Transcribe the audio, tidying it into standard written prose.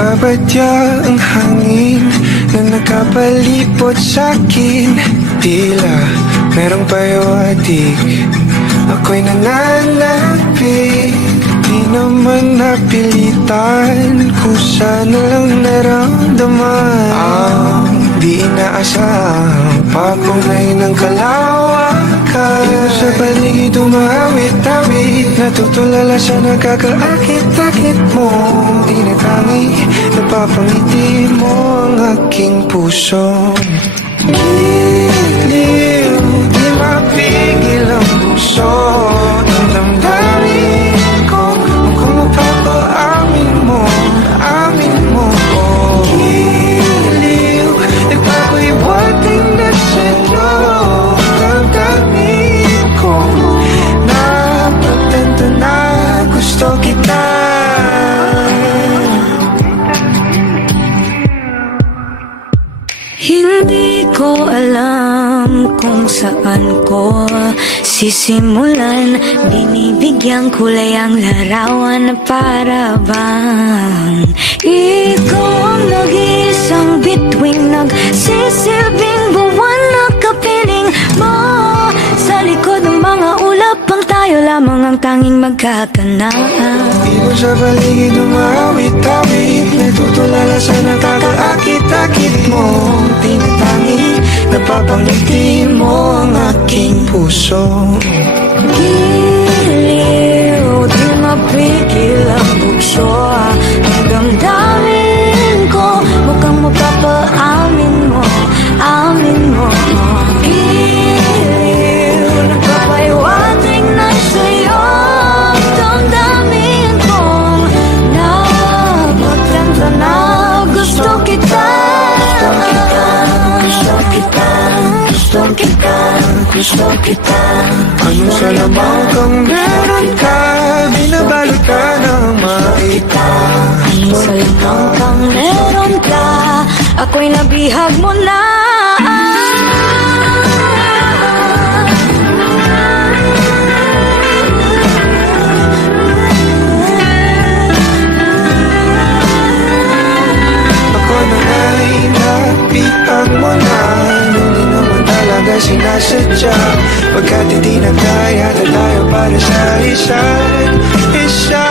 Nagbabadya ang hangin na nakapalipot sa'kin. Tila merong payawatig, ako'y nananapit. Di naman napilitan, kusa na lang naramdaman. Di inaasahang papunay ng kalawakan. Ikaw sa paligid umawit-awit, natutulala sa nakakaakit-akit mo. Tinatangi, napapangiti mo ang aking puso. Giliw, di mapigil ang puso. Ang damdamin ko, kung mapapaamin mo, amin mo. Giliw, nagpapahiwating na sa'yo. Damdamin ko, napagtanto na gusto kita. Hindi ko alam kung saan ko sisimulan. Binibigyan kulay ang larawan na para bang ikaw ang nag-iisang bituin, nagsisilbing buwan na kapiling mo. Sa likod ng mga ulap pang tayo lamang ang tanging magkakanaan. Ibon sa paligid umawit-awit, natutulala sa nakakaakit-akit mo. Tinatangi, napapangiti mo ang aking puso. Giliw, di mapigil ang bukso. Ang damdamin ko, mukhang mapapaamin mo, amin mo. Giliw, nagpapahiwatig na sa'yo. Ang damdamin kong napagtanto na gusto kita. Gusto kita, gusto kita. Anong salamang kang meron ka, binabalot ka ng maita. Anong salamang kang meron ka, ako'y nabihag mo na. Ako na ay napihag mo na. Sinasadya, pagkat hindi na kaya na tayo para sa isa't isa.